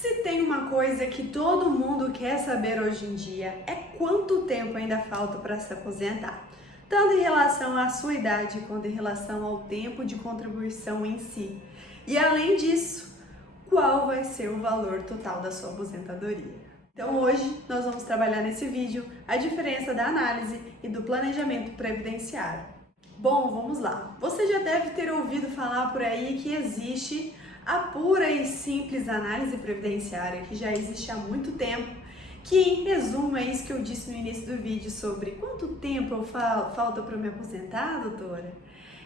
Se tem uma coisa que todo mundo quer saber hoje em dia é quanto tempo ainda falta para se aposentar, tanto em relação à sua idade quanto em relação ao tempo de contribuição em si. E além disso, qual vai ser o valor total da sua aposentadoria? Então hoje nós vamos trabalhar nesse vídeo a diferença da análise e do planejamento previdenciário. Bom, vamos lá. Você já deve ter ouvido falar por aí que existe a pura e simples análise previdenciária, que já existe há muito tempo, que em resumo é isso que eu disse no início do vídeo sobre quanto tempo falta para eu me aposentar, doutora?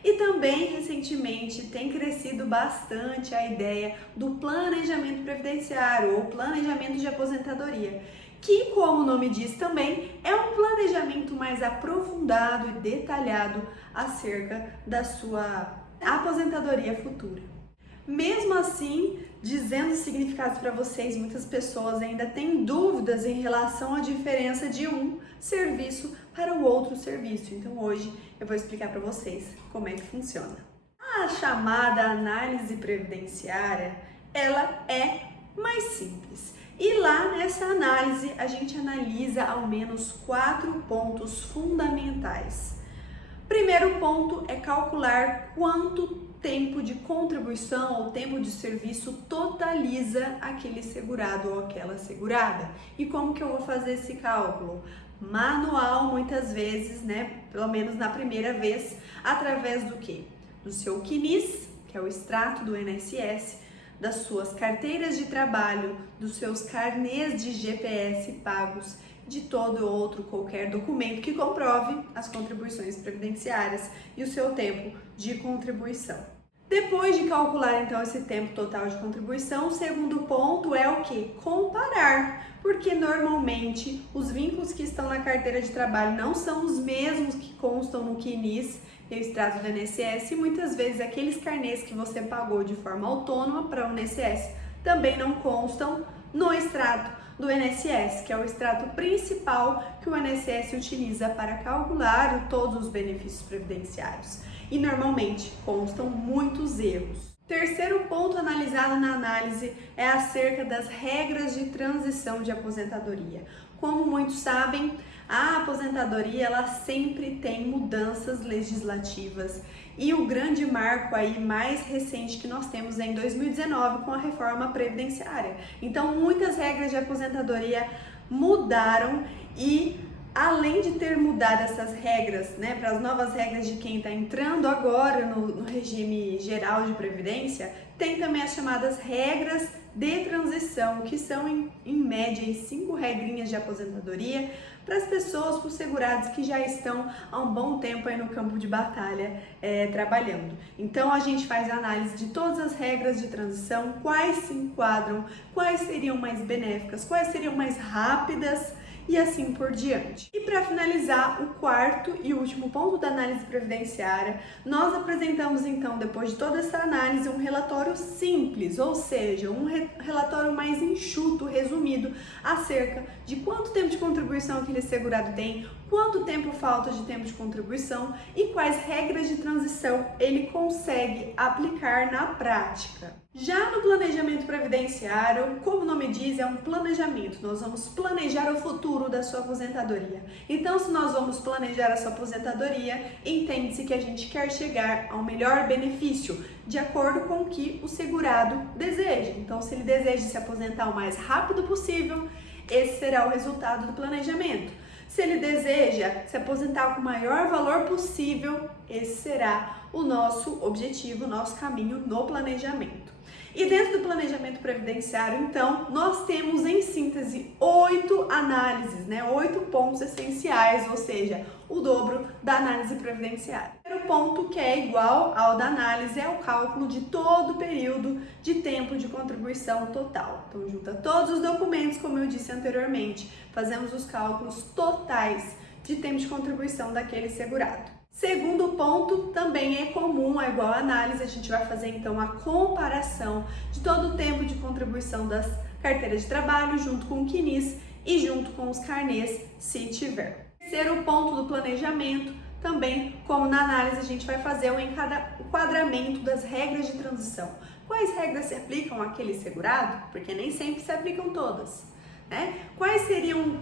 E também, recentemente, tem crescido bastante a ideia do planejamento previdenciário ou planejamento de aposentadoria, que, como o nome diz também, é um planejamento mais aprofundado e detalhado acerca da sua aposentadoria futura. Mesmo assim, dizendo os significados para vocês, muitas pessoas ainda têm dúvidas em relação à diferença de um serviço para o outro serviço. Então hoje eu vou explicar para vocês como é que funciona. A chamada análise previdenciária, ela é mais simples. E lá nessa análise a gente analisa ao menos 4 pontos fundamentais. Primeiro ponto é calcular quanto tempo de contribuição ou tempo de serviço totaliza aquele segurado ou aquela segurada. E como que eu vou fazer esse cálculo? Manual, muitas vezes, né? Pelo menos na primeira vez, através do quê? Do seu CNIS, que é o extrato do INSS, das suas carteiras de trabalho, dos seus carnês de GPS pagos, de todo outro qualquer documento que comprove as contribuições previdenciárias e o seu tempo de contribuição. Depois de calcular então esse tempo total de contribuição, o segundo ponto é o que? Comparar, porque normalmente os vínculos que estão na carteira de trabalho não são os mesmos que constam no CNIS e o extrato do INSS, e muitas vezes aqueles carnês que você pagou de forma autônoma para o INSS também não constam no extrato do INSS, que é o extrato principal que o INSS utiliza para calcular todos os benefícios previdenciários. E normalmente constam muitos erros. Terceiro ponto analisado na análise é acerca das regras de transição de aposentadoria. Como muitos sabem, a aposentadoria ela sempre tem mudanças legislativas e o grande marco aí mais recente que nós temos é em 2019 com a reforma previdenciária. Então muitas regras de aposentadoria mudaram e além de ter mudado essas regras, né, para as novas regras de quem está entrando agora no regime geral de previdência, tem também as chamadas regras de transição, que são em média 5 regrinhas de aposentadoria para as pessoas, para os segurados que já estão há um bom tempo aí no campo de batalha trabalhando. Então a gente faz a análise de todas as regras de transição, quais se enquadram, quais seriam mais benéficas, quais seriam mais rápidas, e assim por diante. E para finalizar, o quarto e último ponto da análise previdenciária, nós apresentamos então, depois de toda essa análise, um relatório simples, ou seja, um relatório mais enxuto, resumido, acerca de quanto tempo de contribuição aquele segurado tem, quanto tempo falta de tempo de contribuição e quais regras de transição ele consegue aplicar na prática. Já no planejamento previdenciário, como o nome diz, é um planejamento. Nós vamos planejar o futuro da sua aposentadoria. Então, se nós vamos planejar a sua aposentadoria, entende-se que a gente quer chegar ao melhor benefício, de acordo com o que o segurado deseja. Então, se ele deseja se aposentar o mais rápido possível, esse será o resultado do planejamento. Se ele deseja se aposentar com o maior valor possível, esse será o nosso objetivo, o nosso caminho no planejamento. E dentro do planejamento previdenciário, então, nós temos em síntese 8 análises, 8 pontos essenciais, ou seja, o dobro da análise previdenciária. O primeiro ponto, que é igual ao da análise, é o cálculo de todo o período de tempo de contribuição total. Então, junta todos os documentos, como eu disse anteriormente, fazemos os cálculos totais de tempo de contribuição daquele segurado. Segundo ponto, também é comum, é igual à análise, a gente vai fazer então a comparação de todo o tempo de contribuição das carteiras de trabalho junto com o CNIS e junto com os carnês, se tiver. Terceiro ponto do planejamento, também como na análise a gente vai fazer o enquadramento das regras de transição. Quais regras se aplicam àquele segurado? Porque nem sempre se aplicam todas, né? Quais seriam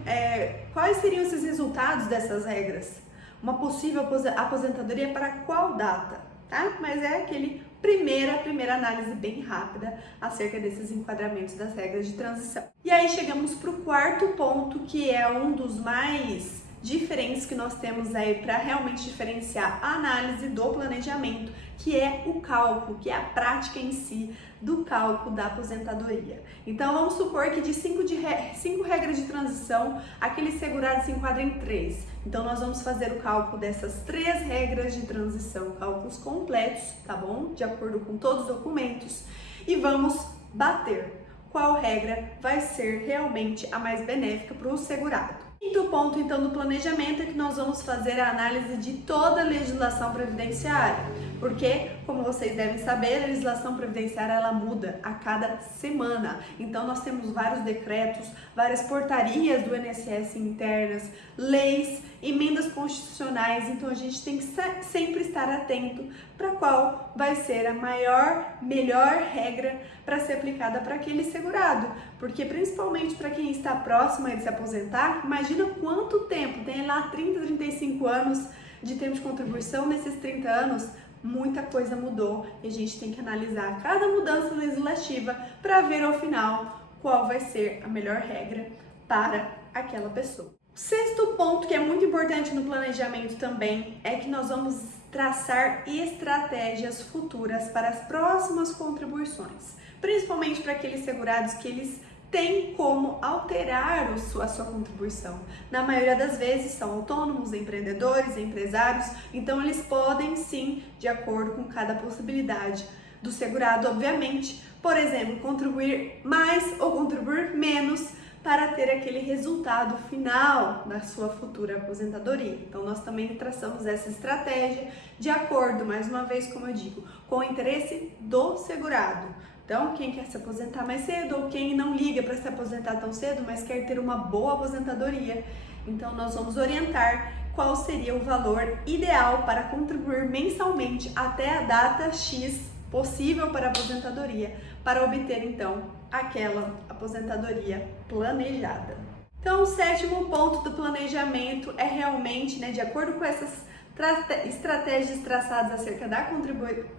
esses resultados dessas regras? Uma possível aposentadoria para qual data, tá? Mas é aquele primeira análise bem rápida acerca desses enquadramentos das regras de transição. E aí chegamos para o quarto ponto, que é um dos mais diferentes que nós temos aí para realmente diferenciar a análise do planejamento, que é o cálculo, que é a prática em si do cálculo da aposentadoria. Então vamos supor que de 5 regras de transição, aquele segurado se enquadra em 3. Então nós vamos fazer o cálculo dessas 3 regras de transição, cálculos completos, tá bom? De acordo com todos os documentos, e vamos bater qual regra vai ser realmente a mais benéfica para o segurado. Quinto ponto, então, do planejamento é que nós vamos fazer a análise de toda a legislação previdenciária, porque, como vocês devem saber, a legislação previdenciária ela muda a cada semana. Então, nós temos vários decretos, várias portarias do INSS internas, leis, emendas constitucionais. Então, a gente tem que sempre estar atento para qual vai ser a melhor regra para ser aplicada para aquele segurado, porque principalmente para quem está próximo a ele se aposentar, imagina quanto tempo, tem lá 30, 35 anos de tempo de contribuição, nesses 30 anos muita coisa mudou e a gente tem que analisar cada mudança legislativa para ver ao final qual vai ser a melhor regra para aquela pessoa. O sexto ponto, que é muito importante no planejamento também, é que nós vamos traçar estratégias futuras para as próximas contribuições, principalmente para aqueles segurados que eles têm como alterar a sua contribuição. Na maioria das vezes são autônomos, empreendedores, empresários, então eles podem sim, de acordo com cada possibilidade do segurado, obviamente, por exemplo, contribuir mais ou contribuir menos para ter aquele resultado final da sua futura aposentadoria. Então nós também traçamos essa estratégia de acordo, mais uma vez, como eu digo, com o interesse do segurado. Então, quem quer se aposentar mais cedo ou quem não liga para se aposentar tão cedo, mas quer ter uma boa aposentadoria, então nós vamos orientar qual seria o valor ideal para contribuir mensalmente até a data X possível para a aposentadoria, para obter então aquela aposentadoria planejada. Então, o sétimo ponto do planejamento é realmente, de acordo com essas estratégias traçadas acerca da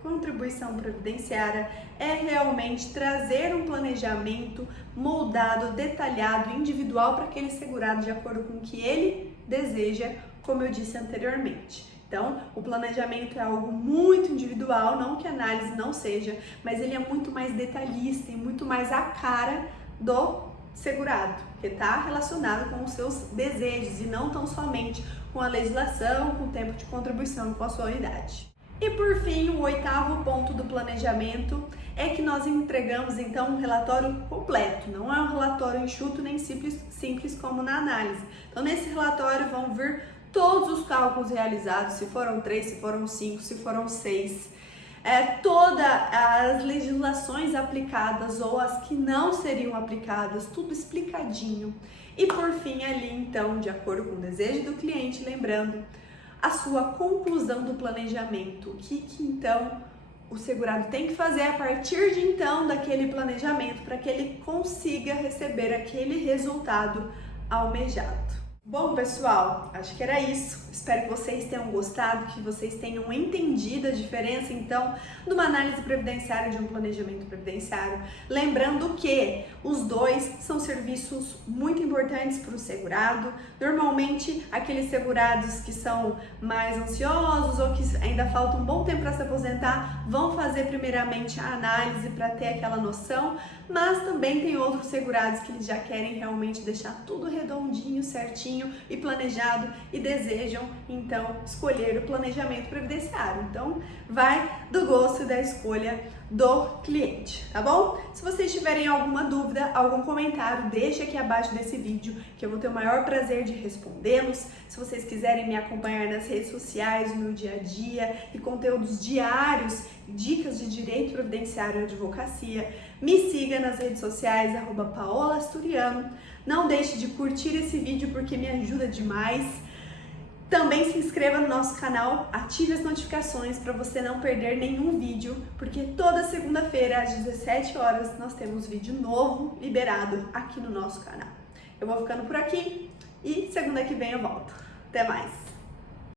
contribuição previdenciária, é realmente trazer um planejamento moldado, detalhado, individual para aquele segurado de acordo com o que ele deseja, como eu disse anteriormente. Então, o planejamento é algo muito individual, não que a análise não seja, mas ele é muito mais detalhista e muito mais a cara do segurado, que está relacionado com os seus desejos e não tão somente com a legislação, com o tempo de contribuição, com a sua idade. E por fim, o oitavo ponto do planejamento é que nós entregamos então um relatório completo, não é um relatório enxuto nem simples como na análise. Então nesse relatório vão vir todos os cálculos realizados, se foram 3, se foram 5, se foram 6, todas as legislações aplicadas ou as que não seriam aplicadas, tudo explicadinho. E por fim ali então, de acordo com o desejo do cliente, lembrando a sua conclusão do planejamento, o que então o segurado tem que fazer a partir de então daquele planejamento para que ele consiga receber aquele resultado almejado. Bom, pessoal, acho que era isso. Espero que vocês tenham gostado, que vocês tenham entendido a diferença, então, de uma análise previdenciária e de um planejamento previdenciário. Lembrando que os dois são serviços muito importantes para o segurado. Normalmente, aqueles segurados que são mais ansiosos ou que ainda falta um bom tempo para se aposentar, vão fazer primeiramente a análise para ter aquela noção, mas também tem outros segurados que eles já querem realmente deixar tudo redondinho, certinho e planejado e desejam então escolher o planejamento previdenciário. Então vai do gosto e da escolha do cliente, tá bom? Se vocês tiverem alguma dúvida, algum comentário, deixa aqui abaixo desse vídeo que eu vou ter o maior prazer de respondê-los. Se vocês quiserem me acompanhar nas redes sociais, no meu dia a dia e conteúdos diários, dicas de direito previdenciário e advocacia, me siga nas redes sociais, @paolaasturiano. Não deixe de curtir esse vídeo porque me ajuda demais. Também se inscreva no nosso canal, ative as notificações para você não perder nenhum vídeo, porque toda segunda-feira às 17 horas nós temos vídeo novo liberado aqui no nosso canal. Eu vou ficando por aqui e segunda que vem eu volto. Até mais!